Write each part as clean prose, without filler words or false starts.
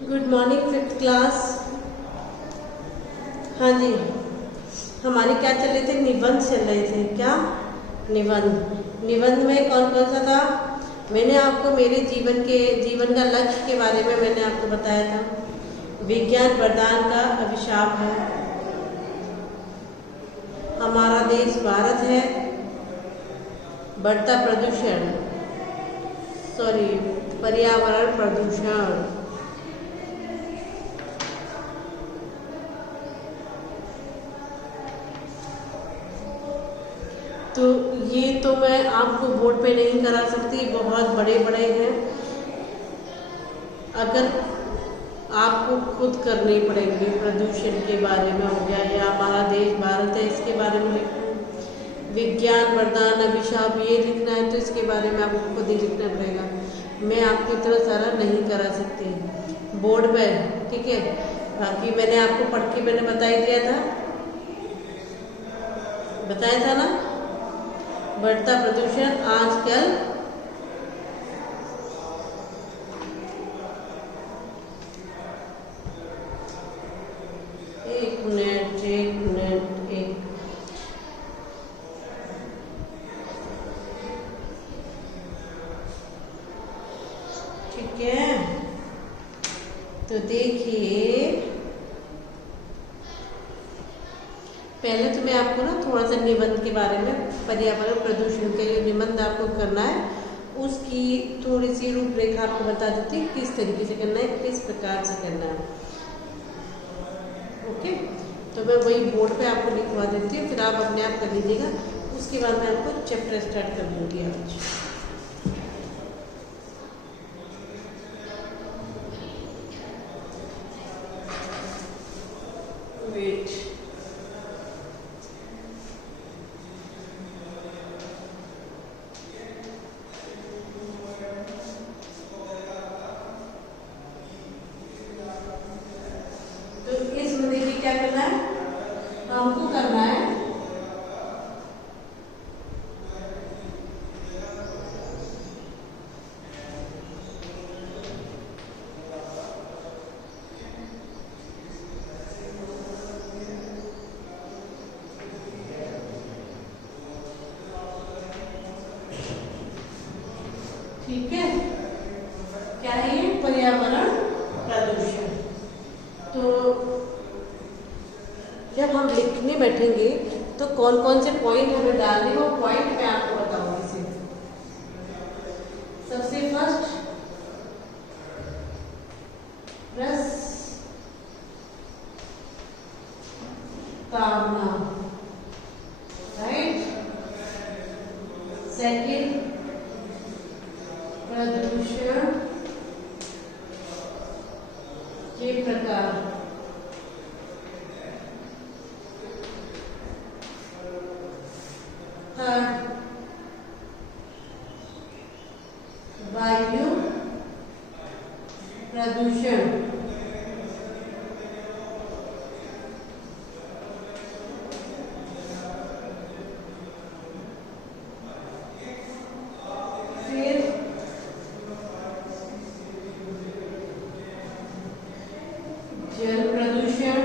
Good morning fifth class. हाँ जी, हमारे क्या चल रहे थे? निबंध चल रहे थे। क्या निबंध में कौन कौन सा था? मैंने आपको मेरे जीवन का लक्ष्य के बारे में मैंने आपको बताया था। विज्ञान वरदान का अभिशाप है, हमारा देश भारत है, बढ़ता प्रदूषण, पर्यावरण प्रदूषण। तो ये तो मैं आपको बोर्ड पे नहीं करा सकती, बहुत बड़े बड़े हैं, अगर आपको खुद करने पड़ेंगे। प्रदूषण के बारे में हो गया, या हमारा देश भारत है इसके बारे में लिखना, विज्ञान वरदान अभिशाप ये लिखना है, तो इसके बारे में आपको खुद ही लिखना पड़ेगा। मैं आपकी तरह सारा नहीं करा सकती बोर्ड पर, ठीक है। बाकी मैंने आपको पढ़ के मैंने बताया था ना, बढ़ता प्रदूषण आजकल एक मिनट ठीक है। तो देखिए, पहले तो मैं आपको ना थोड़ा सा निबंध के बारे में, पर्यावरण प्रदूषण के जो निबंध आपको करना है उसकी थोड़ी सी रूपरेखा आपको बता देती हूँ, किस तरीके से करना है, किस प्रकार से करना है। ओके, तो मैं वही बोर्ड पे आपको लिखवा देती हूँ, फिर आप अपने आप कर लीजिएगा। उसके बाद मैं आपको चैप्टर स्टार्ट कर दूँगी आज। वेट, क्या करना है? हमको करना है ठीक है। क्या है ये? पर्यावरण प्रदूषण। तो जब हम लिखने बैठेंगे तो कौन कौन से पॉइंट हमें डालने, वो पॉइंट मैं आपको बताऊंगी। सबसे फर्स्ट, प्रस्तावना, राइट। सेकंड, प्रदूषण के प्रकार, वायु प्रदूषण, फिर जल प्रदूषण,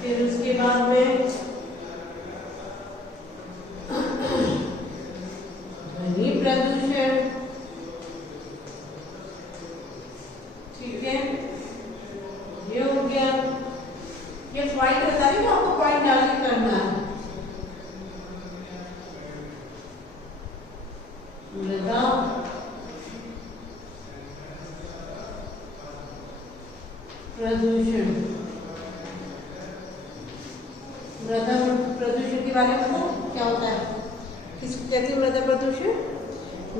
फिर उसके बाद में ध्वनि प्रदूषण, ठीक है। ये हो गया। ये पॉइंट बता रही हूँ आपको, पॉइंट डाल के करना है। मृदा प्रदूषण, मृदा प्रदूषण के बारे में पता क्या होता है? किसको कहते हैं मृदा प्रदूषण?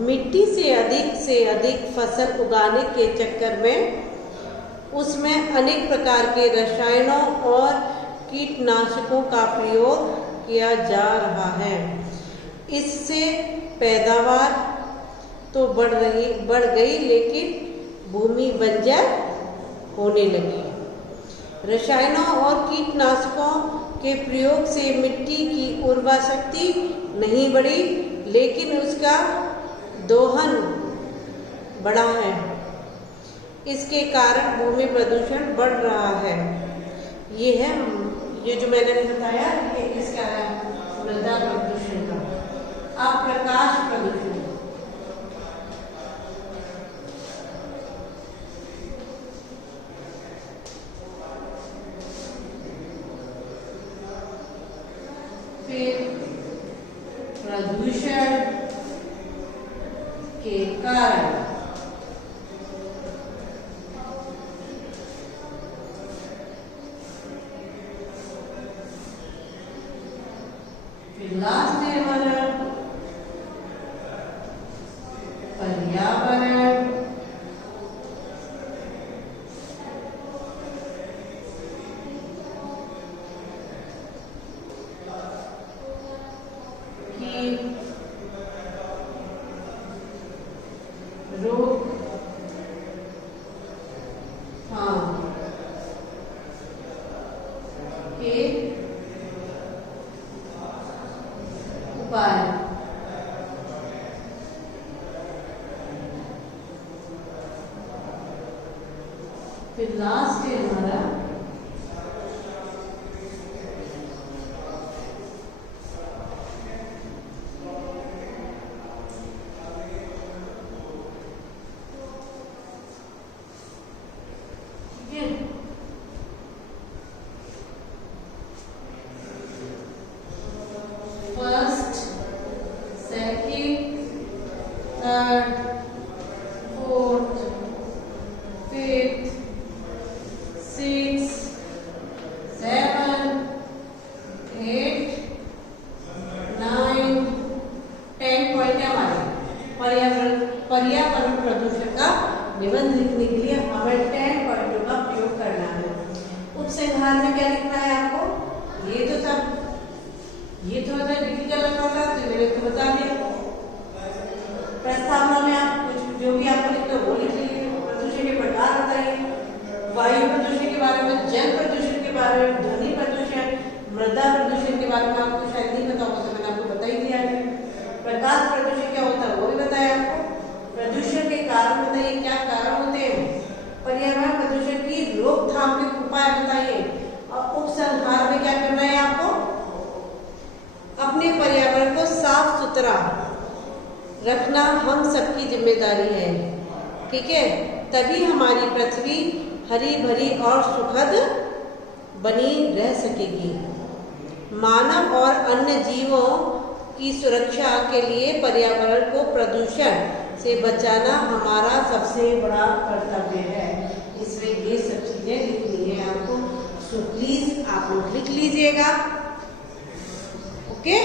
मिट्टी से अधिक फसल उगाने के चक्कर में उसमें अनेक प्रकार के रसायनों और कीटनाशकों का प्रयोग किया जा रहा है। इससे पैदावार तो बढ़ गई, लेकिन भूमि बंजर होने लगी। रसायनों और कीटनाशकों के प्रयोग से मिट्टी की उर्वरा शक्ति नहीं बढ़ी, लेकिन उसका दोहन बढ़ा है। इसके कारण भूमि प्रदूषण बढ़ रहा है। ये जो मैंने बताया ये इसका है मृदा प्रदूषण का। अब प्रकाश प्रदूषण। फिर प्रदूषण के कारण लास्ट है हमारा पर्यावरण की रोक के उपाय। फिर लास्ट है हमारा first, second, third, fourth, fifth, six, 7, 8, 9, 10 point है हमारे पर्यावरण प्रदूषण का निबंध लिखने के लिए हमें 10 पॉइंटों का प्रयोग करना है। उपसंहार में क्या लिखना है आपको? ये थोड़ा सा डिफिकल्ट लग रहा था तो मैंने तो बता दिया। प्रस्तावना में आप कुछ जो भी आपको लिखना वो लिख लीजिए। प्रदूषण के प्रकार बताइए, वायु प्रदूषण के बारे में, जल प्रदूषण के बारे में, ध्वनि प्रदूषण, मृदा प्रदूषण के बारे में आपको शायद नहीं पता होगा तो मैंने आपको बता ही दिया है। प्रकाश प्रदूषण क्या होता है वो भी बताया आपको। प्रदूषण के कारण बताइए क्या कारण होते हैं। पर्यावरण प्रदूषण की रोकथाम के उपाय बताइए। और उपसंहार में क्या करना है आपको? अपने पर्यावरण को साफ सुथरा रखना हम सबकी जिम्मेदारी है। ठीक है, तभी हमारी पृथ्वी हरी भरी और सुखद बनी रह सकेगी। मानव और अन्य जीवों की सुरक्षा के लिए पर्यावरण को प्रदूषण से बचाना हमारा सबसे बड़ा कर्तव्य है। इसमें ये सब चीजें लिखनी है आपको, सो प्लीज आप लोग लिख लीजिएगा। ओके,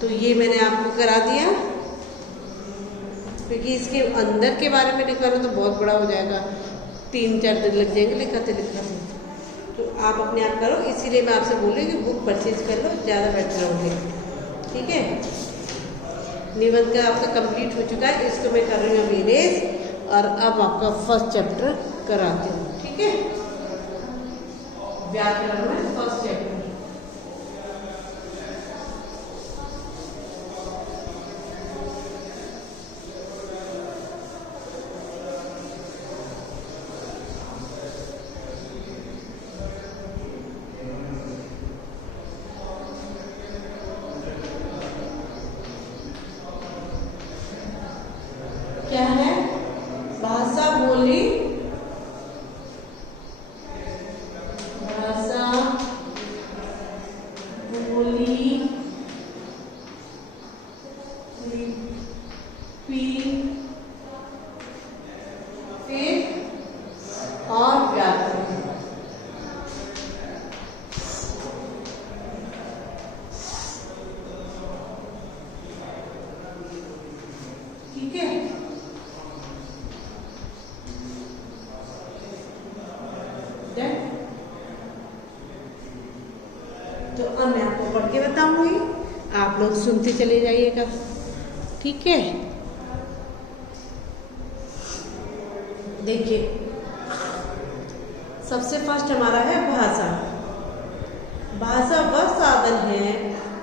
तो ये मैंने आपको करा दिया, क्योंकि इसके अंदर के बारे में लिखा तो बहुत बड़ा हो जाएगा, 3-4 दिन लग जाएंगे लिखाते। तो आप अपने आप करो, इसीलिए मैं आपसे बोल रही हूँ कि बुक परचेज कर लो, ज़्यादा बेटर होंगे। ठीक है, निबंध का आपका कंप्लीट हो चुका है, इसको मैं कर रही हूँ अभी इरेज, और अब आपका फर्स्ट चैप्टर कराती हूँ। ठीक है, व्याकरण में फर्स्ट चैप्टर। क्या है? भाषा बोली, भाषा बोली, लिपि, फिर और व्याकरण। ठीक है, तो अब मैं आपको पढ़ के बताऊंगी, आप लोग सुनते चले जाइएगा। ठीक है, देखिए सबसे फर्स्ट हमारा है भाषा। भाषा वह साधन है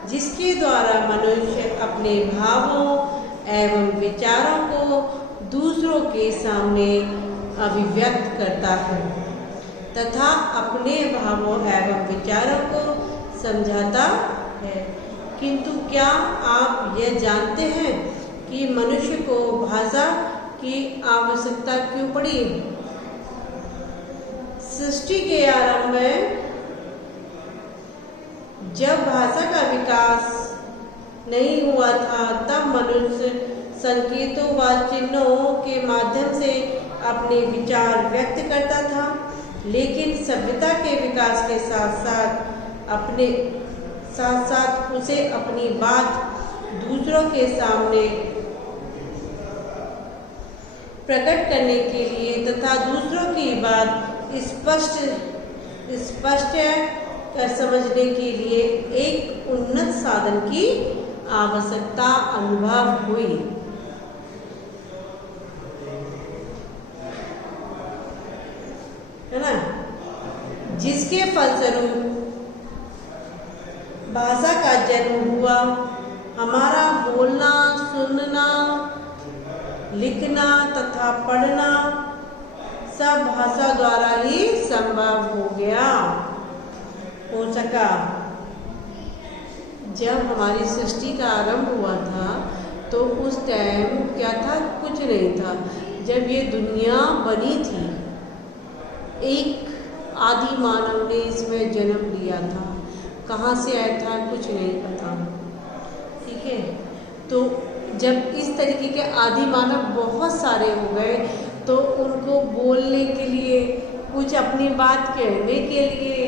जिसके द्वारा मनुष्य अपने भावों एवं विचारों को दूसरों के सामने अभिव्यक्त करता है तथा अपने भावों एवं विचारों को समझाता है। किंतु क्या आप यह जानते हैं कि मनुष्य को भाषा की आवश्यकता क्यों पड़ी? सृष्टि के आरंभ में जब भाषा का विकास नहीं हुआ था तब मनुष्य संकेतों व चिन्हों के माध्यम से अपने विचार व्यक्त करता था, लेकिन सभ्यता के विकास के साथ साथ उसे अपनी बात दूसरों के सामने प्रकट करने के लिए तथा दूसरों की बात स्पष्ट कर समझने के लिए एक उन्नत साधन की आवश्यकता अनुभव हुई। है ना? जिसके फलस्वरूप भाषा का जन्म हुआ। हमारा बोलना, सुनना, लिखना तथा पढ़ना सब भाषा द्वारा ही संभव हो सका। जब हमारी सृष्टि का आरंभ हुआ था तो उस टाइम क्या था? कुछ नहीं था। जब ये दुनिया बनी थी, एक आदि मानव ने इसमें जन्म लिया था। कहाँ से आया था कुछ नहीं पता। ठीक है, तो जब इस तरीके के आदि मानव बहुत सारे हो गए तो उनको बोलने के लिए, कुछ अपनी बात कहने के लिए,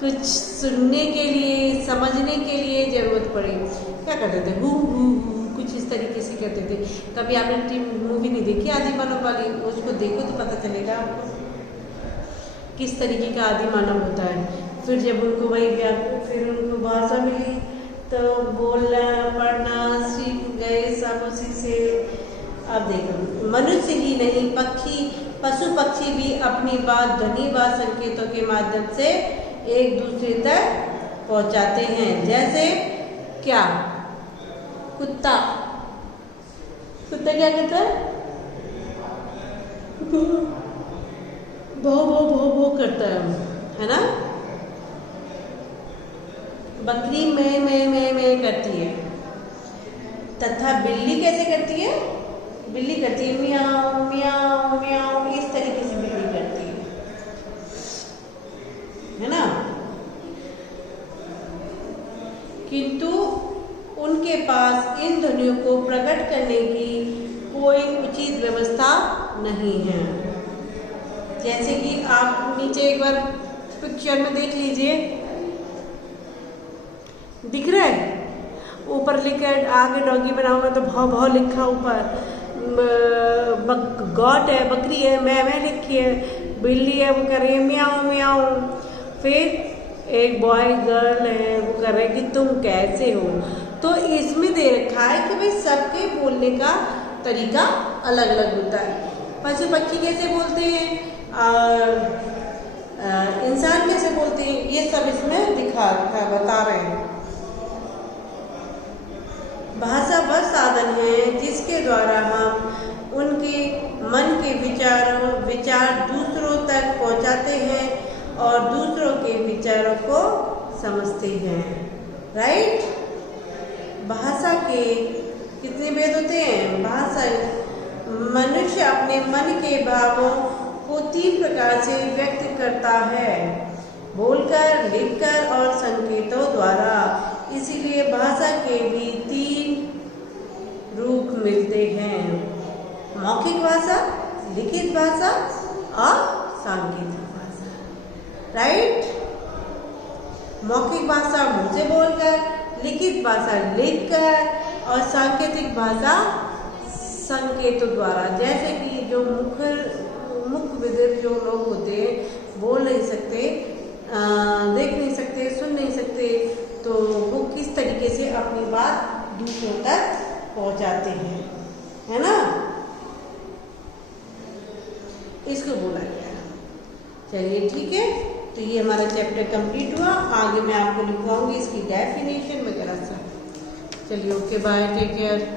कुछ सुनने के लिए, समझने के लिए जरूरत पड़ी। क्या करते थे? हु कुछ इस तरीके से कहते थे। कभी आपने मूवी नहीं देखी आदि मानव वाली? उसको देखो तो पता चलेगा आपको किस तरीके का आदि मानव होता है। फिर जब उनको फिर उनको भाषा मिली तो बोलना पढ़ना सीख गए सब उसी से। अब देखो, मनुष्य ही नहीं पशु पक्षी भी अपनी बात ध्वनि व संकेतों के माध्यम से एक दूसरे तक पहुंचाते हैं। जैसे क्या? कुत्ता क्या करता है? भौ करता है ना? बकरी मैं करती है। तथा बिल्ली कैसे करती है? बिल्ली करती है म्याऊ म्याऊ म्याऊ, इस तरीके से बिल्ली करती है ना? किंतु उनके पास इन ध्वनियों को प्रकट करने की कोई उचित व्यवस्था नहीं है। जैसे कि आप नीचे एक बार पिक्चर में देख लीजिए, दिख रहा है? ऊपर लिखा है, आगे डॉगी बना हुआ है तो भौ लिखा ऊपर। गॉट है, बकरी है, मैं लिखी है। बिल्ली है, वो कर रही है म्याऊ म्याऊ। फिर एक बॉय गर्ल है, वो कर रहे हैं कि तुम कैसे हो। तो इसमें दे रखा है कि भाई सबके बोलने का तरीका अलग अलग होता है। पशु पक्षी कैसे बोलते हैं और इंसान कैसे बोलते हैं, ये सब इसमें दिखा रखा है, बता रहे हैं। भाषा वह साधन है जिसके द्वारा हम उनके मन के विचार दूसरों तक पहुंचाते हैं और दूसरों के विचारों को समझते हैं। राइट? भाषा के कितने भेद होते हैं? भाषा मनुष्य अपने मन के भावों को 3 प्रकार से व्यक्त करता है, बोलकर, लिखकर और संकेतों द्वारा। इसीलिए भाषा के भी 3 रूप मिलते हैं: मौखिक भाषा, लिखित भाषा और सांकेतिक भाषा। राइट? मौखिक भाषा मुंह से बोलकर, लिखित भाषा लिखकर और सांकेतिक भाषा संकेतों द्वारा। जैसे कि जो मुख विदित जो लोग होते हैं, बोल नहीं सकते, देख नहीं सकते, सुन नहीं सकते, तो वो किस तरीके से अपनी बात दूसरों तक पहुंचाते हैं, है ना? इसको बोला गया। चलिए ठीक है। तो ये हमारा चैप्टर कंप्लीट हुआ। आगे मैं आपको लिखवाऊंगी इसकी डेफिनेशन वगैरह सब। चलिए, ओके, बाय, टेक केयर।